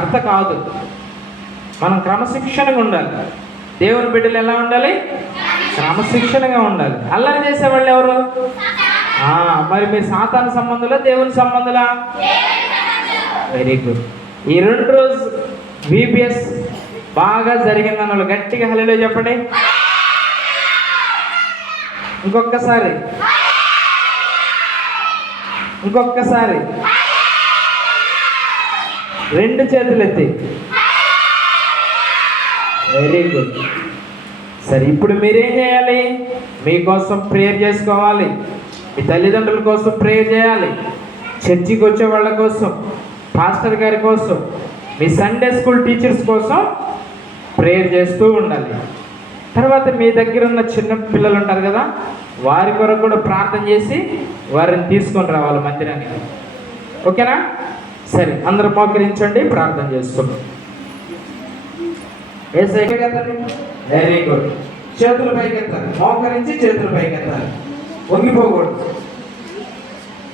అర్థ కాదు. మనం క్రమశిక్షణగా ఉండాలి. దేవుని బిడ్డలు ఎలా ఉండాలి? క్రమశిక్షణగా ఉండాలి. అల్లరి చేసేవాళ్ళు ఎవరు? మరి మీరు సాతాను సంబంధులా దేవుని సంబంధులా? Very good. ఈ 2 రోజు VBS బాగా జరిగిందన్న వాళ్ళు గట్టిగా హల్లెలూయా చెప్పండి. ఇంకొకసారి 2 చేతులు ఎత్తి. Very good. సరే, ఇప్పుడు మీరేం చేయాలి? మీకోసం ప్రేయర్ చేసుకోవాలి, మీ తల్లిదండ్రుల కోసం ప్రేయర్ చేయాలి, చర్చికి వచ్చే వాళ్ళ కోసం, పాస్టర్ గారి కోసం, మీ సండే స్కూల్ టీచర్స్ కోసం ప్రేయర్ చేస్తూ ఉండాలి. తర్వాత మీ దగ్గర ఉన్న చిన్న పిల్లలు ఉంటారు కదా, వారి కొరకు కూడా ప్రార్థన చేసి వారిని తీసుకొని రావాలి మందిరానికి. ఓకేనా? సరే, అందరూ మోకరించండి, ప్రార్థన చేసుకుందాం. Very good. చేతులు పైకెత్తాలి, మోకరించి చేతులు పైకెత్తాలి, వంగిపోకూడదు.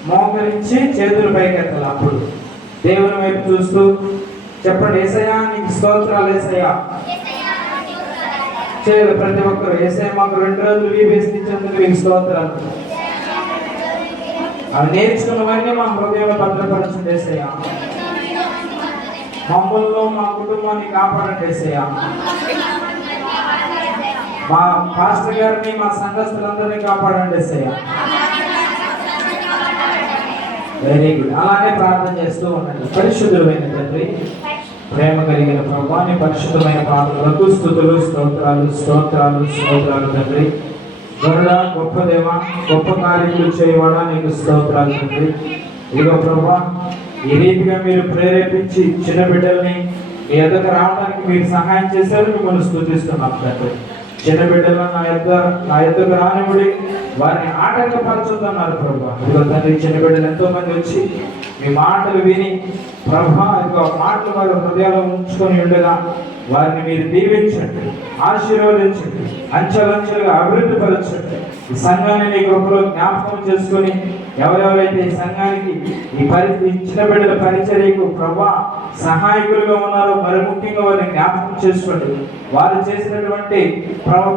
మోకరించి చేతులు పైకెత్తాలి. అప్పుడు దేవుని వైపు చూస్తూ చెప్పండి, యేసయ్యా నీకు స్తోత్రాలు. యేసయ్యా చేయాలి ప్రతి ఒక్కరు. యేసయ్యా మాకు 2 రోజులు VBS ఇచ్చినందుకు నీకు స్తోత్రాలు. అవి నేర్చుకున్నవన్నీ మా హృదయంలో భద్రపరచండి యేసయ్యా. మమ్మల్ని మా కుటుంబాన్ని కాపాడండి యేసయ్యా. మా పాస్టర్ గారిని, మా సంఘస్థులందరినీ కాపాడండి యేసయ్యా. Very good. అలానే ప్రార్థన చేస్తూ ఉండండి. పరిశుద్ధమైన తండ్రి, ప్రేమ కలిగిన ప్రభువా, నీ పరిశుద్ధమైన పాదములకు స్తుతులు, స్తోత్రాలు స్తోత్రాలు స్తోత్రాలు తండ్రి. గరుడ, గొప్ప దేవ, గొప్ప కార్యములు చేయవాడా, నీకు స్తోత్రాలు తండ్రి. ఇదిగో ప్రభువా, ఈ రీతిగా మీరు ప్రేరేపించి చిన్న బిడ్డల్ని మీ ఎదుగు రావడానికి మీరు సహాయం చేశారు. మిమ్మల్ని స్తుతిస్తున్నాం తండ్రి. చిన్న బిడ్డలను నా ఎద్దుకు రానివ్వడి, వారిని ఆటంకపరచుతున్నారు ప్రభువా. ఇదిగో తండ్రి, చిన్న బిడ్డలు ఎంతో మంది వచ్చి మీ మాటలు విని ప్రభువా, ఇదిగో మాటలు వారి హృదయాలు ఉంచుకొని ఉండగా వారిని మీరు దీవించండి, ఆశీర్వదించండి, అంచెలంచెలుగా అభివృద్ధి పరచండి. ఈ సంఘాన్ని నీ కృపలో జ్ఞాపకం చేసుకొని ఎవరెవరైతే ఈ సంఘానికి ఈ చిన్న బిడ్డల పరిచర్యకు ప్రభువా సహాయకులుగా ఉన్నారో మరి ముఖ్యంగా వారిని జ్ఞాపకం చేసుకోండి. వారు చేసినటువంటి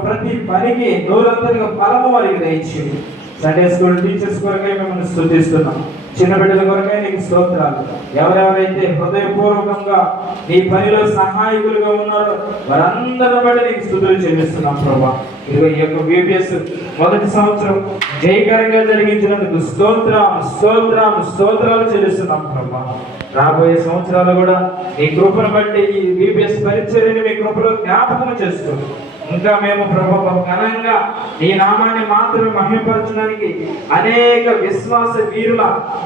ప్రతి పనికి నూరంతరిగా ఫలము వారికి దయచేయండి. సండే స్కూల్ టీచర్స్ కొరకై మిమ్మల్ని స్తుతిస్తున్నాం. చిన్న బిడ్డల కొరకై నీకు స్తోత్రాలు. ఎవరెవరైతే హృదయపూర్వకంగా నీ పనిలో సహాయకులుగా ఉన్నారో వారందరూ బట్టి నీకు స్తుతులు చెల్లిస్తున్నాం ప్రభా. ఇదిగో ఈ యొక్క VBS మొదటి సంవత్సరం జయకరంగా జరిగించినందుకు స్తోత్రాలు చెల్లిస్తున్నాం ప్రభా. రాబోయే సంవత్సరాలు కూడా నీ కృపను బట్టి ఈ VBS పరిచర్యని మీ కృపలో జ్ఞాపకం చేసుకోండి. ఇంకా మేము ప్రభు ఘనంగా ఈ నామాన్ని మాత్రమే మహిమపరచడానికి అనేక విశ్వాస వీరుల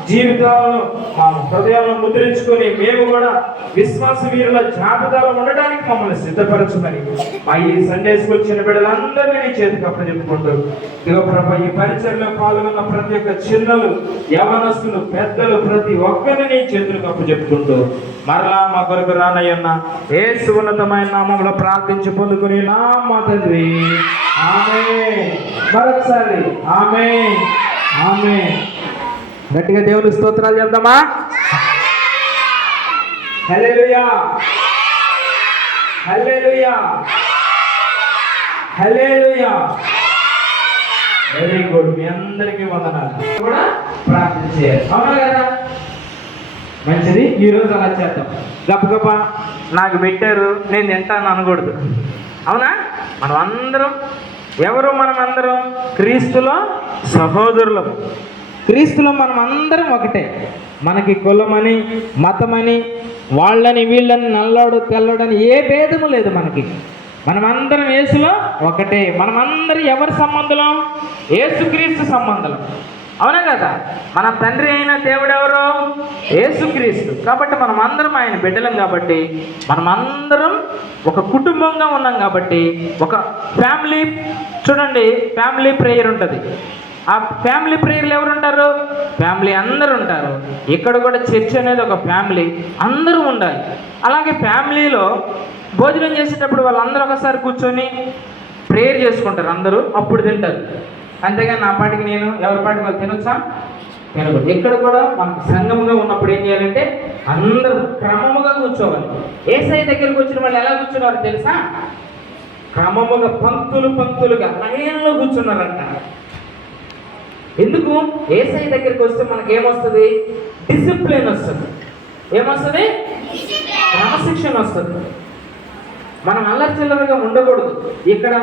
జీవితాలను మా హృదయాలను ముద్రించుకొని మేము కూడా విశ్వాస వీరుల జాబితాలో ఉండడానికి మమ్మల్ని సిద్ధపరచమని మా ఈ సండే స్కూల్ చిన్న బిడ్డలందరినీ నీ చేతికి అప్పచెప్పుకుంటూ ఇదిగో ప్రభు, ఈ పరిచర్లో పాల్గొన్న ప్రతి ఒక్క చిన్నలు, యవనస్తులు, పెద్దలు ప్రతి ఒక్కరిని నీ చేతులకు అప్పచెప్పుకుంటూ మరలా మా కొరకు రానయ్యన్న యేసు ఉన్నతమైన నామంలో ప్రార్థించి పొందుకుని నామ తండ్రి. ఆమేన్. మరొకసారి ఆమేన్, ఆమేన్. గట్టిగా దేవుని స్తోత్రాలు చేద్దామా? హల్లెలూయా, హల్లెలూయా, హల్లెలూయా. Very good. మీ అందరికీ వందనాలు. కూడా ప్రార్థన చేయాలి, అవునా కదా? మంచిది. ఈరోజు అలా చేద్దాం. గప్ప నాకు పెట్టారు నేను తింటాను అనకూడదు, అవునా? మనం అందరం ఎవరు? మనం అందరం క్రీస్తులో సహోదరులం. క్రీస్తులో మనం అందరం ఒకటే. మనకి కులమని, మతమని, వాళ్ళని వీళ్ళని, నల్లోడు తెల్లడని ఏ భేదము లేదు మనకి. మనమందరం యేసులో ఒకటే. మనమందరం ఎవరి సంబంధం? యేసుక్రీస్తు సంబంధం, అవునా కదా? మన తండ్రి అయిన దేవుడు ఎవరు? యేసుక్రీస్తు. కాబట్టి మనం అందరం ఆయన బిడ్డలం. కాబట్టి మనం అందరం ఒక కుటుంబంగా ఉన్నాం. కాబట్టి ఒక ఫ్యామిలీ, చూడండి, ఫ్యామిలీ ప్రేయర్ ఉంటుంది. ఆ ఫ్యామిలీ ప్రేయర్లు ఎవరు ఉంటారు? ఫ్యామిలీ అందరూ ఉంటారు. ఇక్కడ కూడా చర్చ్ అనేది ఒక ఫ్యామిలీ, అందరూ ఉండాలి. అలాగే ఫ్యామిలీలో భోజనం చేసేటప్పుడు వాళ్ళందరూ ఒకసారి కూర్చొని ప్రేయర్ చేసుకుంటారు అందరూ, అప్పుడు తింటారు. అంతేగాని నా పాటికి నేను ఎవరి పాటికి వాళ్ళు తినొచ్చా? తినకూడదు. ఇక్కడ కూడా మనకు సంఘముగా ఉన్నప్పుడు ఏం చేయాలంటే అందరూ క్రమముగా కూర్చోవాలి. యేసయ్య దగ్గరికి వచ్చిన వాళ్ళు ఎలా కూర్చున్నారో తెలుసా? క్రమముగా పంక్తులుగా లైన్లో కూర్చున్నారంట. ఎందుకు? యేసయ్య దగ్గరికి వస్తే మనకి ఏమొస్తుంది? డిసిప్లిన్ వస్తుంది. ఏమొస్తుంది? క్రమశిక్షణ వస్తుంది. మనం అల్లచిల్లరగా ఉండకూడదు. ఇక్కడ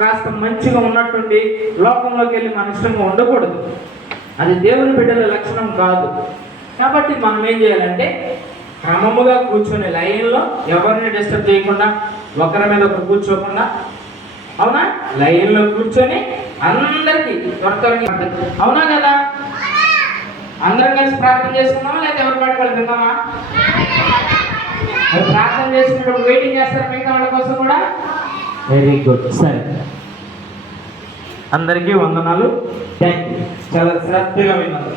కాస్త మంచిగా ఉన్నట్టుండి లోకంలోకి వెళ్ళి మన ఇష్టంగా ఉండకూడదు. అది దేవుని బిడ్డల లక్షణం కాదు. కాబట్టి మనం ఏం చేయాలంటే క్రమముగా కూర్చొని లైన్లో ఎవరిని డిస్టర్బ్ చేయకుండా, ఒకరి మీద ఒకరు కూర్చోకుండా, అవునా, లైన్లో కూర్చొని అందరికీ త్వరగా, అవునా కదా? అందరం కలిసి ప్రార్థన చేసుకున్నామా లేదా ఎవరి పాటు వాళ్ళు తిందామా? మరి ప్రార్థన చేసుకున్నప్పుడు వెయిటింగ్ చేస్తారు మిగతా వాళ్ళ కోసం కూడా. Very good. సరే, అందరికీ వందనాలు. Thank you. చాలా శ్రద్ధగా విన్నారు.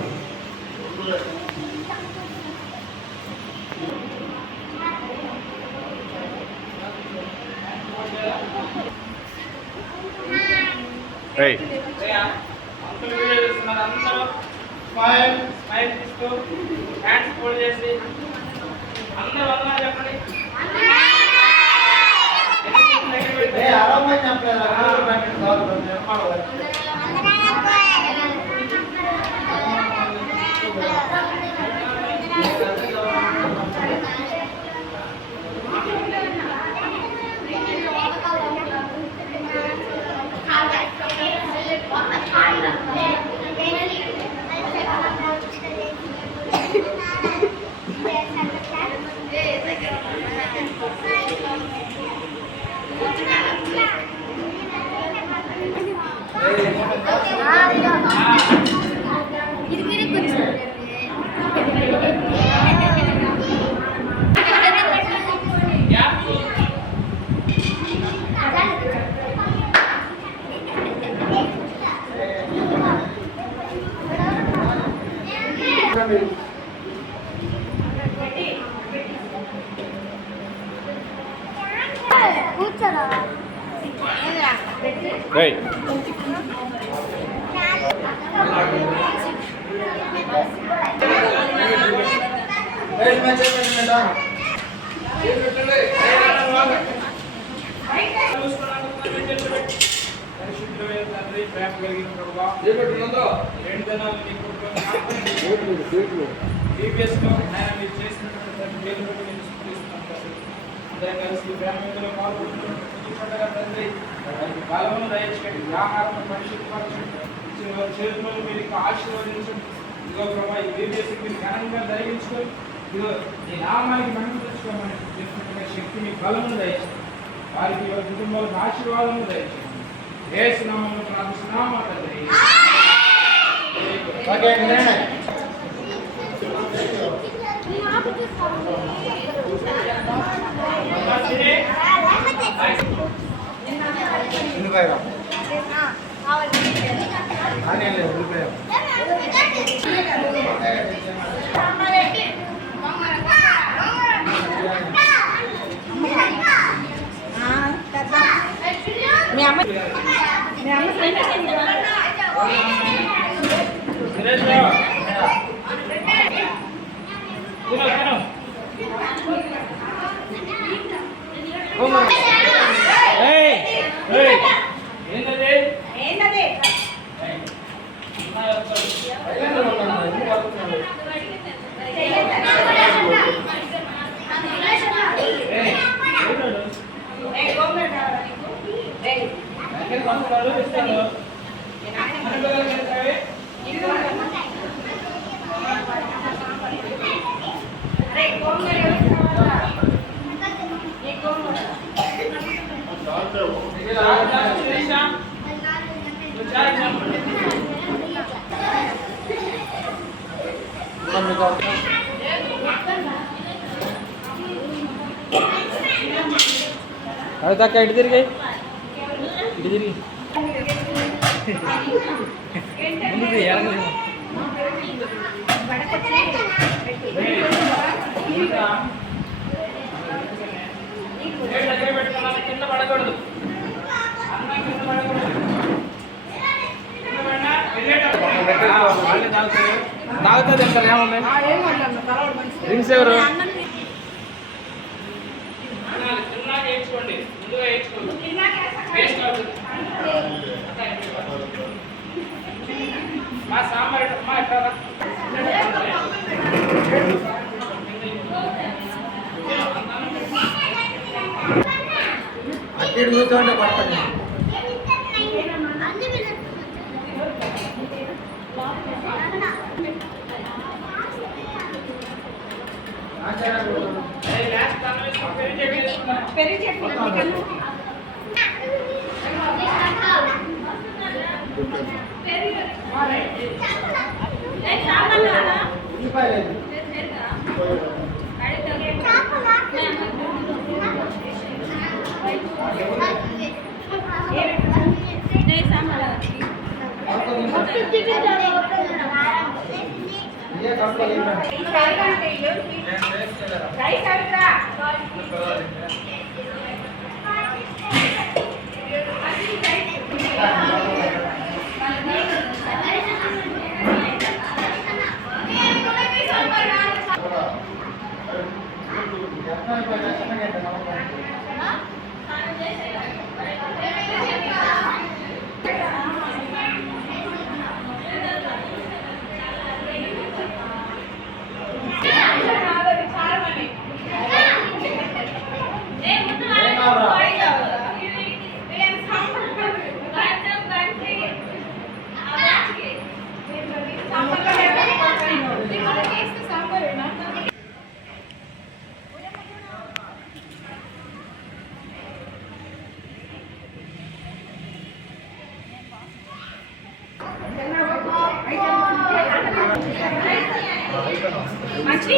చేతులను మీరు ఆశీర్వదించండి. ఇదిగో ప్రభా, ఈ బీబీఎస్కి మీరు ఘనంగా ధరించుకొని ఇదిగో ఈ నామానికి మహిమ తెచ్చుకోమని చెప్తున్న శక్తి మీ బలమును దయచేయండి. వారికి వారి కుటుంబాలకు ఆశీర్వాదము దయచేయండి. యేసు నామములో ప్రార్థిస్తున్నాము తండ్రి. అవి తక్క ఇటు తిరిగాయి, ఇటు తిరిగి కింద పడకూడదు. వెళ్ళేటప్పుడు డ్రింక్స్ ఎవరు? చిన్నగా వేయించుకోండి, ముందుగా వేయించుకోండి. వేస్ట్ అవుతుంది. మా సాంబార్ మా ఎక్కడ అక్కడ కూర్చోండి పడుతుంది. పెరిగి చెప్పి మంచి